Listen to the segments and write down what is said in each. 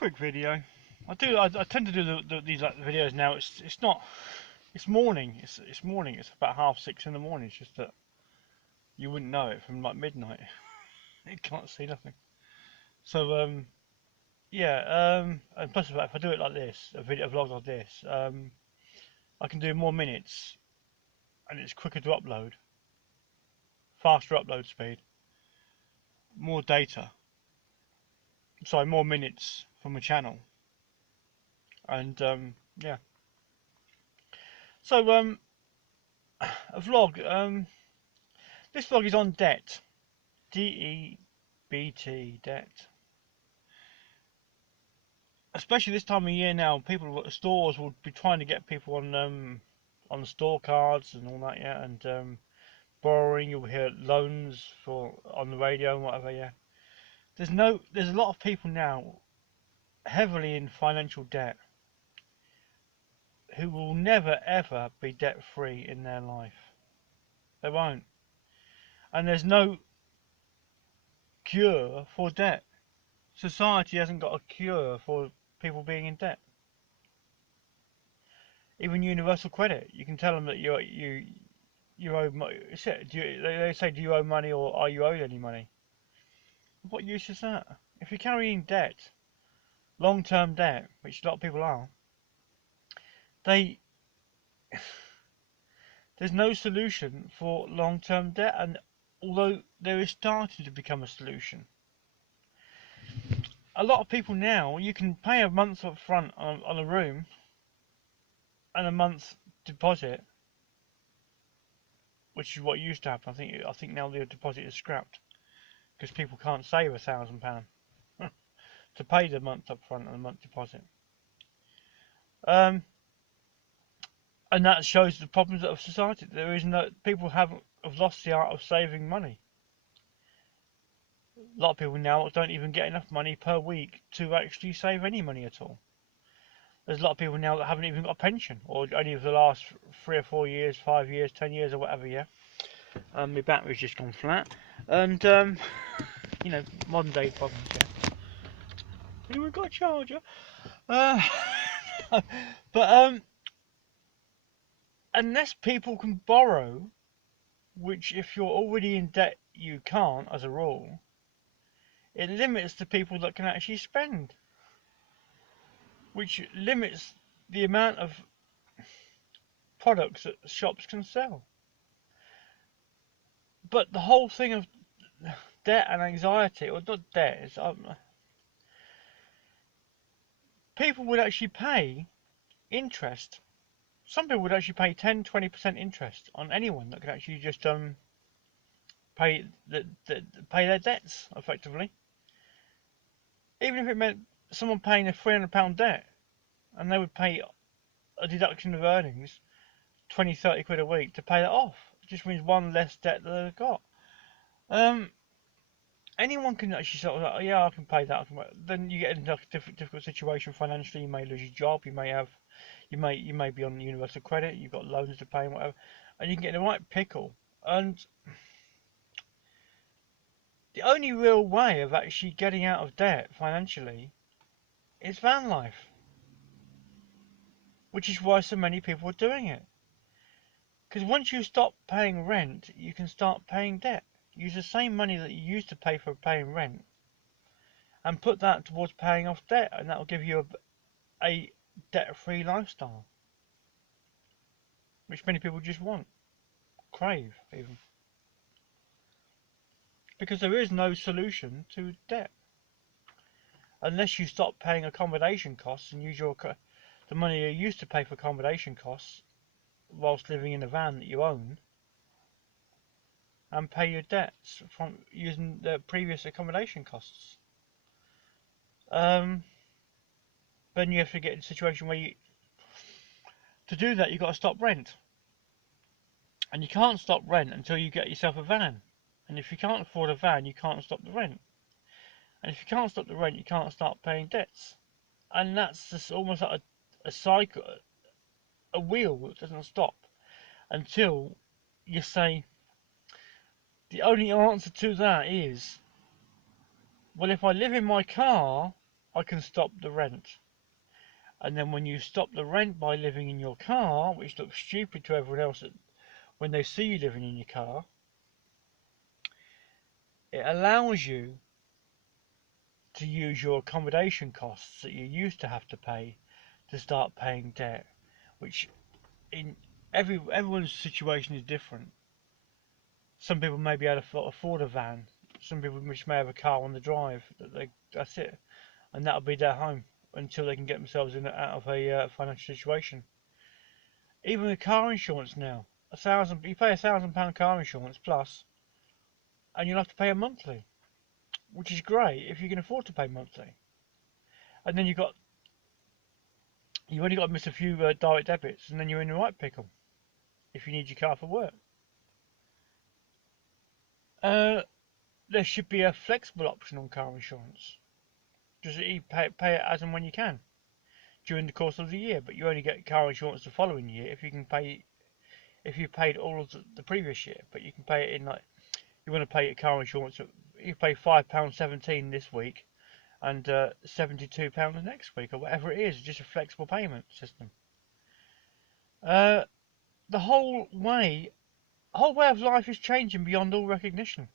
quick video. I tend to do these like videos now. It's not. It's morning. It's morning. It's about 6:30 in the morning. It's just that you wouldn't know it from like midnight. You can't see nothing. So yeah. And plus, if I do it like this, a vlog like this, I can do more minutes, and it's quicker to upload, faster upload speed, more data. Sorry, more minutes from a channel, and yeah. So a vlog. This vlog is on debt. DEBT, debt. Especially this time of year now, people at stores will be trying to get people on store cards and all that, yeah, and borrowing. You'll hear loans for on the radio and whatever, yeah. There's a lot of people now heavily in financial debt who will never ever be debt free in their life. They won't, and there's no cure for debt. Society hasn't got a cure for people being in debt. Even universal credit, you can tell them that you owe money. They say, do you owe money or are you owed any money? What use is that? If you're carrying debt, long-term debt, which a lot of people are, they there's no solution for long-term debt. And although there is starting to become a solution, a lot of people now, you can pay a month up front on a room and a month deposit, which is what used to happen. I think now the deposit is scrapped because people can't save £1,000 to pay the month up front and the month deposit. And that shows the problems of society. There is no people have lost the art of saving money. A lot of people now don't even get enough money per week to actually save any money at all. There's a lot of people now that haven't even got a pension, or only for the last 3 or 4 years, 5 years, 10 years, or whatever. Yeah. My battery's just gone flat, and you know, modern day problems. Yeah. Anyone got a charger? But unless people can borrow, which if you're already in debt you can't as a rule, it limits the people that can actually spend, which limits the amount of products that shops can sell. But the whole thing of debt and anxiety, or not debt, is people would actually pay interest. Some people would actually pay 10-20% interest on anyone that could actually just pay their debts effectively. Even if it meant someone paying a £300 debt, and they would pay a deduction of earnings, 20-30 quid a week to pay that off. It just means one less debt that they've got. Anyone can actually sort of like, oh, yeah, I can pay that. Then you get into a difficult situation financially. You may lose your job. You may be on universal credit. You've got loans to pay and whatever, and you can get in the right pickle. And the only real way of actually getting out of debt financially is van life, which is why so many people are doing it. Because once you stop paying rent, you can start paying debt. Use the same money that you used to pay for paying rent and put that towards paying off debt, and that will give you a debt-free lifestyle, which many people just want, crave even. Because there is no solution to debt unless you stop paying accommodation costs and use the money you used to pay for accommodation costs whilst living in a van that you own, and pay your debts from using the previous accommodation costs. Then you have to get in a situation where to do that you've got to stop rent. And you can't stop rent until you get yourself a van. And if you can't afford a van, you can't stop the rent. And if you can't stop the rent, you can't start paying debts. And that's just almost like a cycle, a wheel that doesn't stop until you say, the only answer to that is, well, if I live in my car, I can stop the rent. And then when you stop the rent by living in your car, which looks stupid to everyone else when they see you living in your car, it allows you to use your accommodation costs that you used to have to pay to start paying debt, which in everyone's situation is different. Some people may be able to afford a van. Some people just may have a car on the drive. That's it, and that'll be their home until they can get themselves out of a financial situation. Even with car insurance now, you pay £1,000 car insurance plus, and you'll have to pay a monthly, which is great if you can afford to pay monthly. And then you've only got to miss a few direct debits, and then you're in the right pickle if you need your car for work. There should be a flexible option on car insurance. Just you pay it as and when you can during the course of the year, but you only get car insurance the following year if you paid all of the previous year. But you can pay it in, like, you want to pay your car insurance, you pay £5.17 this week and £72 next week, or whatever it is. Just a flexible payment system. The whole way of life is changing beyond all recognition.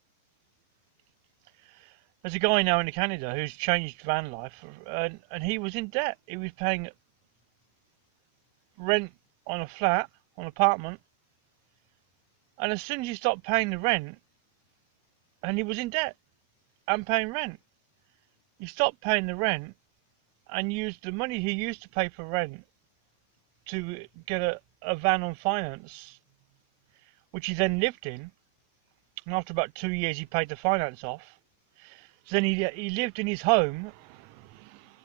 There's a guy now in Canada who's changed van life, and he was in debt. He was paying rent on a flat, on an apartment, and as soon as he stopped paying the rent, and he was in debt and paying rent, he stopped paying the rent and used the money he used to pay for rent to get a van on finance, which he then lived in. And after about 2 years, he paid the finance off. So then he lived in his home,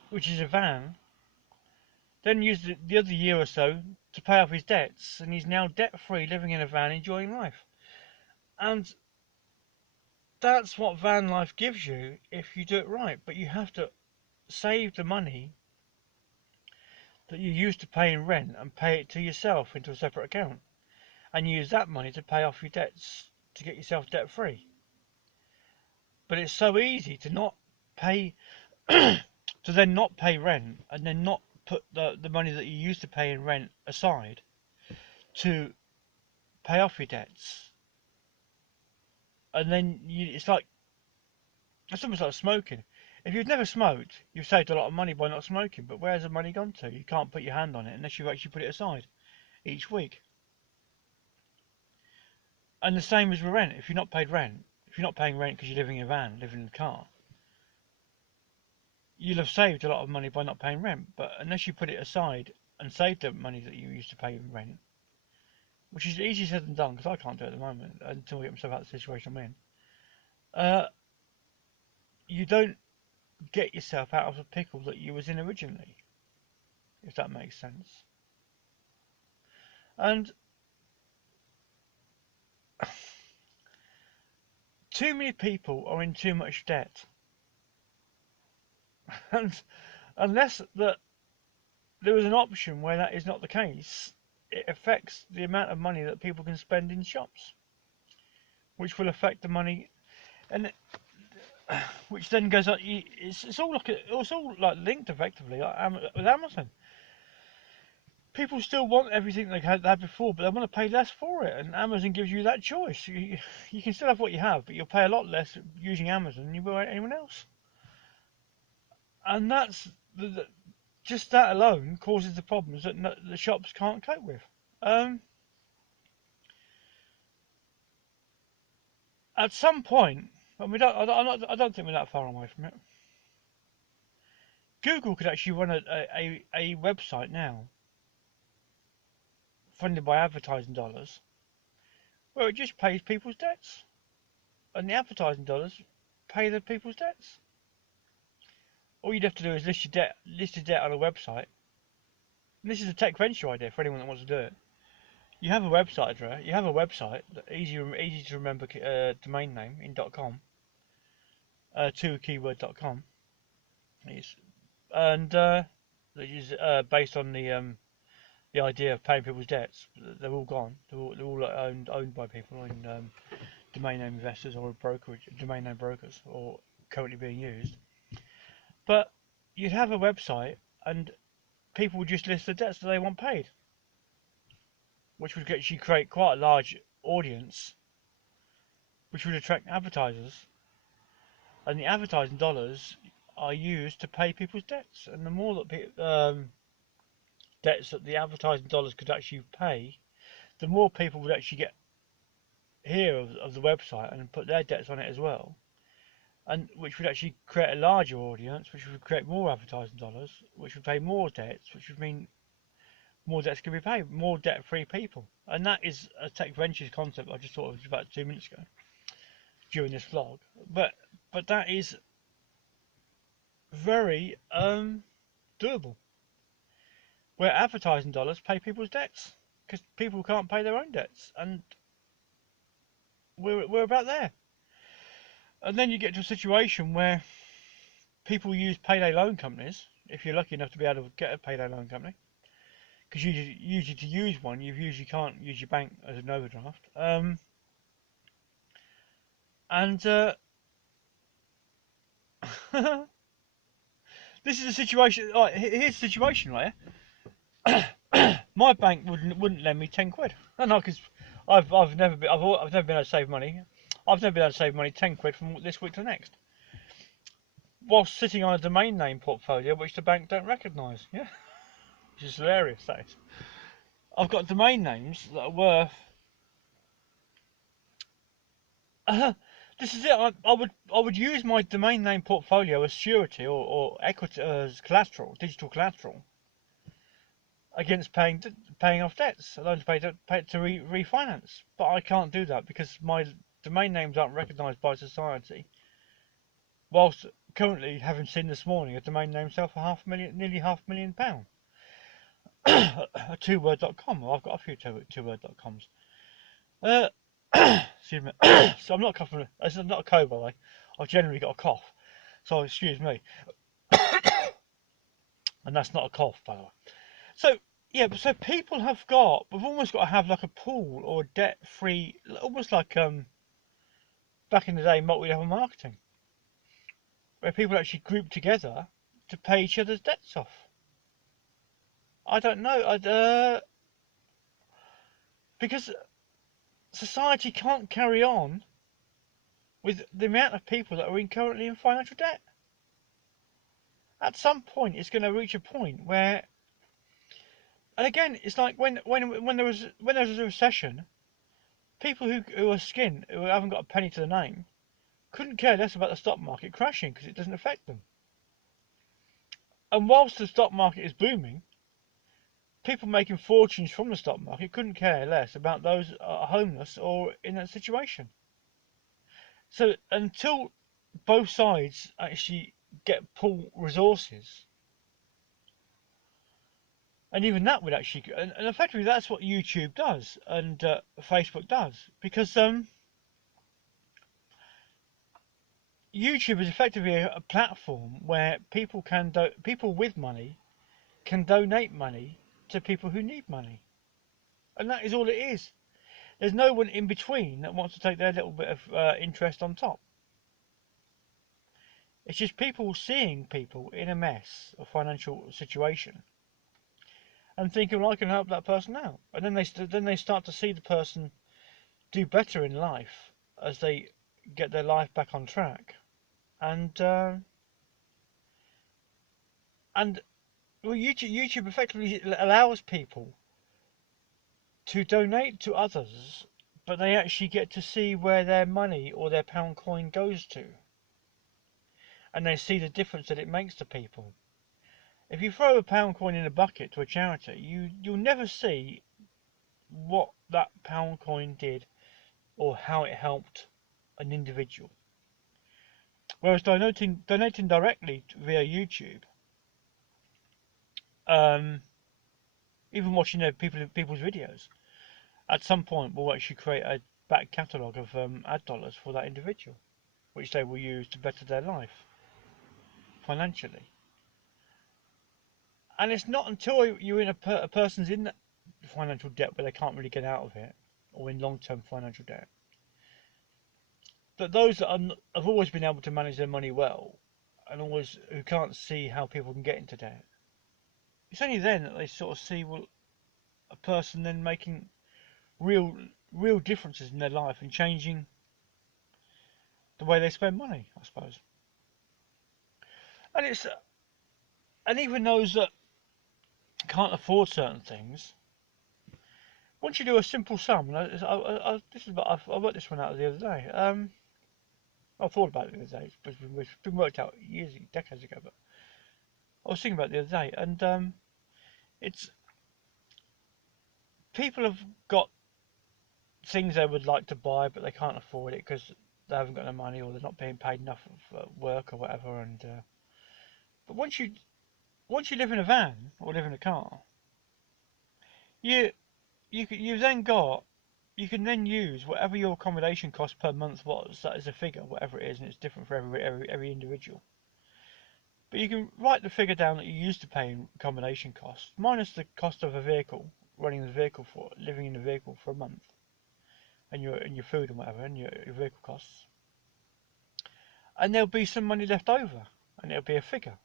which is a van, then used the other year or so to pay off his debts, and he's now debt-free, living in a van, enjoying life. And that's what van life gives you if you do it right. But you have to save the money that you used to pay in rent and pay it to yourself into a separate account, and use that money to pay off your debts to get yourself debt-free. But it's so easy to not pay, to then not pay rent, and then not put the money that you used to pay in rent aside to pay off your debts. And then it's almost like smoking. If you've never smoked, you've saved a lot of money by not smoking, but where's the money gone to? You can't put your hand on it unless you actually put it aside each week. And the same as with rent. If you're not paying rent because you're living in a van, living in a car, you'll have saved a lot of money by not paying rent. But unless you put it aside and save the money that you used to pay in rent, which is easier said than done, because I can't do it at the moment until I get myself out of the situation I'm in, you don't get yourself out of the pickle that you was in originally, if that makes sense. And too many people are in too much debt, and unless there is an option where that is not the case, it affects the amount of money that people can spend in shops, which will affect the money, and which then goes up. It's all like linked effectively, like with Amazon. People still want everything they had before, but they want to pay less for it, and Amazon gives you that choice. You can still have what you have, but you'll pay a lot less using Amazon than you will anyone else. And that's just that alone causes the problems that the shops can't cope with. At some point, I don't think we're that far away from it. Google could actually run a website now, funded by advertising dollars, where it just pays people's debts, and the advertising dollars pay the people's debts. All you'd have to do is list your debt on a website. And this is a tech venture idea for anyone that wants to do it. You have a website address. You have a website, easy to remember domain name in .com, to keyword.com. And which is based on the idea of paying people's debts. They're all gone. They're all owned by people in domain name investors or domain name brokers, or currently being used. But you'd have a website and people would just list the debts that they want paid, which would actually create quite a large audience, which would attract advertisers, and the advertising dollars are used to pay people's debts. And the more that debts that the advertising dollars could actually pay, the more people would actually get hear of the website and put their debts on it as well, and which would actually create a larger audience, which would create more advertising dollars, which would pay more debts, which would mean more debts can be paid, more debt-free people. And that is a Tech Ventures concept I just thought of about 2 minutes ago during this vlog. But that is very doable, where advertising dollars pay people's debts because people can't pay their own debts, and we're about there. And then you get to a situation where people use payday loan companies, if you're lucky enough to be able to get a payday loan company, because usually to use one, you usually can't use your bank as an overdraft. And this is a situation. Right, here's the situation, right? My bank wouldn't lend me 10 quid. No, because I've never been I've never been able to save money. I've never been able to save money 10 quid from this week to next, whilst sitting on a domain name portfolio which the bank don't recognise. Yeah, which is hilarious. That is. I've got domain names that are worth. This is it. I would use my domain name portfolio as surety or equity as collateral, digital collateral, against paying off debts, loan to pay to refinance. But I can't do that because my domain names aren't recognised by society. Whilst currently, having seen this morning, a domain name sell for nearly £500,000. A twoword.com. Well, I've got a few twoword.coms. Excuse me. So I'm not coughing. This is not a cold, by the way. I've generally got a cough, so excuse me. And that's not a cough, by the way. So yeah, so people have got. We've almost got to have like a pool or debt-free, almost like back in the day multi-level marketing, where people actually group together to pay each other's debts off. I don't know. Because society can't carry on with the amount of people that are currently in financial debt. At some point, it's going to reach a point where, and again, it's like when there was a recession, people who are skint, who haven't got a penny to the name, couldn't care less about the stock market crashing because it doesn't affect them. And whilst the stock market is booming, people making fortunes from the stock market couldn't care less about those homeless or in that situation. So until both sides actually pull resources, and even that would actually, and effectively that's what YouTube does and Facebook does, because YouTube is effectively a platform where people with money can donate money to people who need money, and that is all it is. There's no one in between that wants to take their little bit of interest on top. It's just people seeing people in a mess or financial situation and thinking, well, I can help that person out, and then they start to see the person do better in life as they get their life back on track, and well, YouTube effectively allows people to donate to others, but they actually get to see where their money or their pound coin goes to, and they see the difference that it makes to people. If you throw a pound coin in a bucket to a charity, you'll never see what that pound coin did or how it helped an individual. Whereas donating directly via YouTube, even watching people's videos, at some point will actually create a back catalogue of ad dollars for that individual, which they will use to better their life financially. And it's not until you're in a person's in financial debt where they can't really get out of it, or in long-term financial debt, that those that have always been able to manage their money well and always who can't see how people can get into debt, it's only then that they sort of see, well, a person then making real real differences in their life and changing the way they spend money, I suppose. And it's and even those that can't afford certain things, once you do a simple sum, and I worked this one out the other day. I thought about it the other day, but it's been worked out years, decades ago. But I was thinking about it the other day, and it's people have got things they would like to buy, but they can't afford it because they haven't got the money or they're not being paid enough for work or whatever. And but once you live in a van or live in a car, you you've then got you can then use whatever your accommodation cost per month was. That is a figure, whatever it is, and it's different for every individual. But you can write the figure down that you used to pay in accommodation costs minus the cost of a vehicle, running the vehicle for living in the vehicle for a month, and your food and whatever, and your vehicle costs, and there'll be some money left over, and it'll be a figure.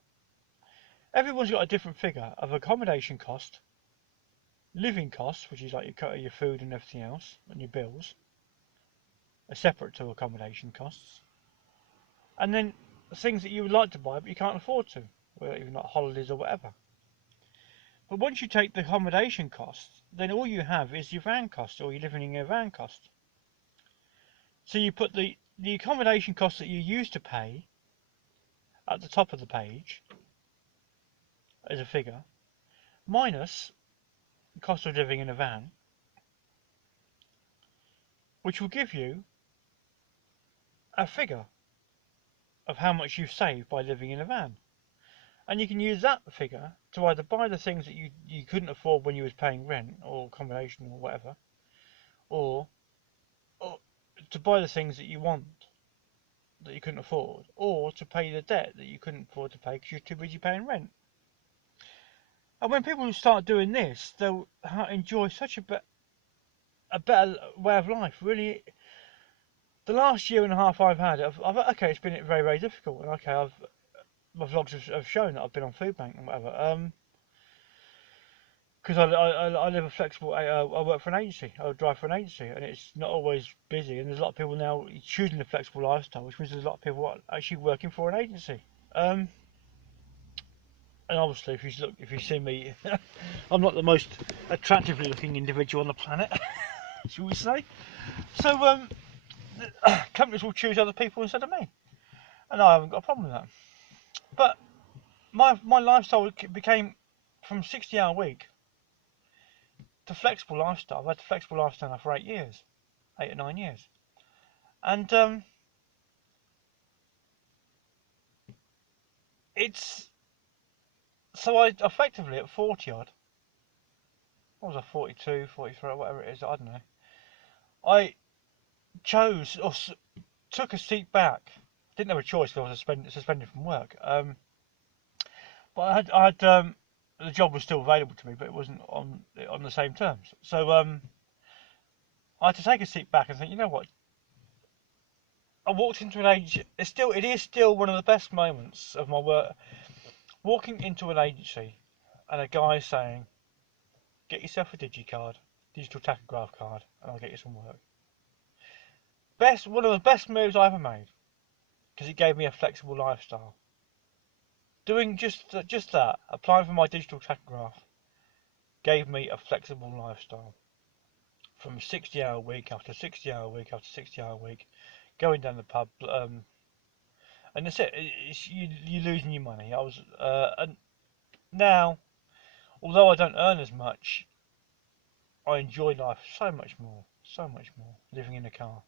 Everyone's got a different figure of accommodation cost, living costs, which is like your food and everything else, and your bills, are separate to accommodation costs, and then things that you would like to buy but you can't afford to, or even like holidays or whatever. But once you take the accommodation costs, then all you have is your van cost, or you're living in your van cost. So you put the accommodation costs that you used to pay at the top of the page as a figure, minus the cost of living in a van, which will give you a figure of how much you've saved by living in a van. And you can use that figure to either buy the things that you couldn't afford when you was paying rent or accommodation or whatever, or to buy the things that you want that you couldn't afford, or to pay the debt that you couldn't afford to pay because you're too busy paying rent. And when people start doing this, they'll enjoy such a better way of life. Really, the last year and a half I've had, okay, it's been very, very difficult. And okay, my vlogs have shown that I've been on food bank and whatever. Because I live a flexible. I work for an agency. I drive for an agency, and it's not always busy. And there's a lot of people now choosing a flexible lifestyle, which means there's a lot of people actually working for an agency. And obviously, if you see me, I'm not the most attractively looking individual on the planet, shall we say? So companies will choose other people instead of me, and I haven't got a problem with that. But my lifestyle became from 60-hour week to flexible lifestyle. I've had flexible lifestyle now for 8 years, 8 or 9 years, and it's so I effectively at 40 odd, what was I, 42, 43, whatever it is, I don't know. I chose or took a seat back. Didn't have a choice because I was suspended from work. But I had the job was still available to me, but it wasn't on the same terms. So I had to take a seat back and think, you know what? I walked into an agency. It is still one of the best moments of my work. Walking into an agency and a guy saying, "Get yourself a digicard, digital tachograph card, and I'll get you some work." One of the best moves I ever made because it gave me a flexible lifestyle. Doing just that, applying for my digital tachograph, gave me a flexible lifestyle. From 60-hour week after 60-hour week after 60-hour week, going down the pub, and that's it. You're losing your money. And now, although I don't earn as much, I enjoy life so much more, living in a car.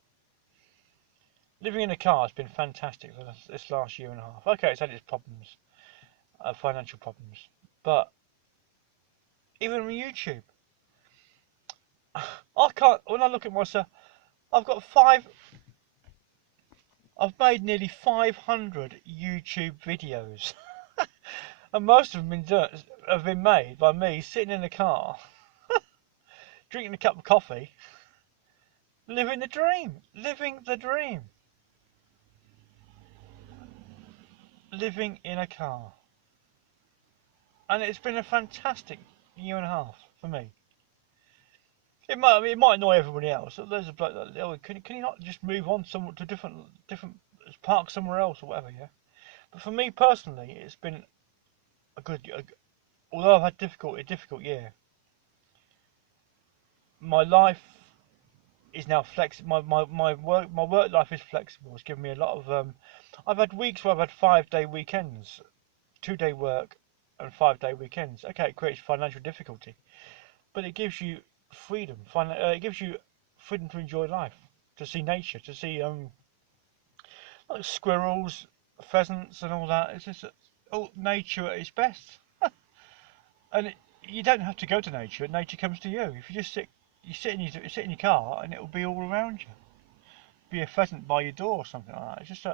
Living in a car has been fantastic for this last year and a half. Okay, it's had its problems, financial problems, but even on YouTube, I can't. When I look at myself, I've got I've made nearly 500 YouTube videos, and most of them have been made by me sitting in a car, drinking a cup of coffee, living living in a car. And it's been a fantastic year and a half for me. It might annoy everybody else. There's a bloke that, oh, can you not just move on somewhere to different park somewhere else or whatever, yeah? But for me personally, it's been although I've had a difficult year, my life is now flexible. My work life is flexible. It's given me a lot of. I've had weeks where I've had 5-day weekends, 2-day work, and 5-day weekends. Okay, it creates financial difficulty, but it gives you freedom. It gives you freedom to enjoy life, to see nature, to see like squirrels, pheasants, and all that. It's just all nature at its best, and you don't have to go to nature. Nature comes to you. If you just sit in your car, and it will be all around you. Be a pheasant by your door or something like that. It's just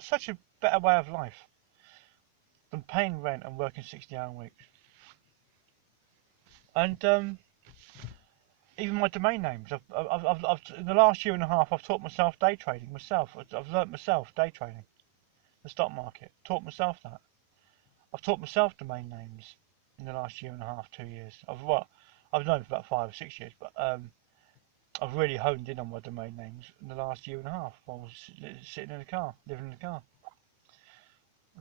such a better way of life than paying rent and working 60-hour weeks. And even my domain names. I've in the last year and a half, I've taught myself day trading myself. I've learnt myself day trading, the stock market. Taught myself that. I've taught myself domain names in the last year and a half, 2 years. I've known for about 5 or 6 years, but I've really honed in on my domain names in the last year and a half while I was sitting in the car, living in the car,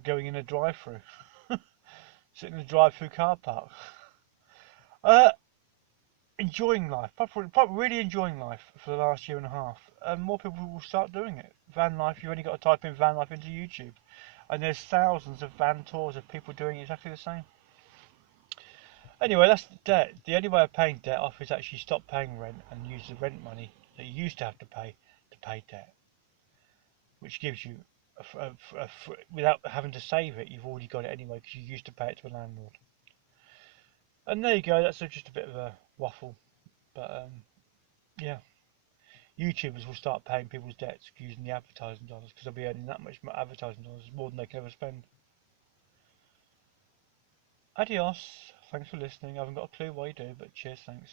going in a drive-through, sitting in a drive-through car park. Enjoying life, probably really enjoying life for the last year and a half, and more people will start doing it. Van life, you've only got to type in van life into YouTube, and there's thousands of van tours of people doing exactly the same. Anyway, that's the debt. The only way of paying debt off is actually stop paying rent and use the rent money that you used to have to pay debt, which gives you, without having to save it, you've already got it anyway because you used to pay it to a landlord. And there you go, that's just a bit of a waffle, but yeah. YouTubers will start paying people's debts using the advertising dollars because they'll be earning that much advertising dollars, more than they can ever spend. Adios. Thanks for listening. I haven't got a clue why you do, but cheers, thanks.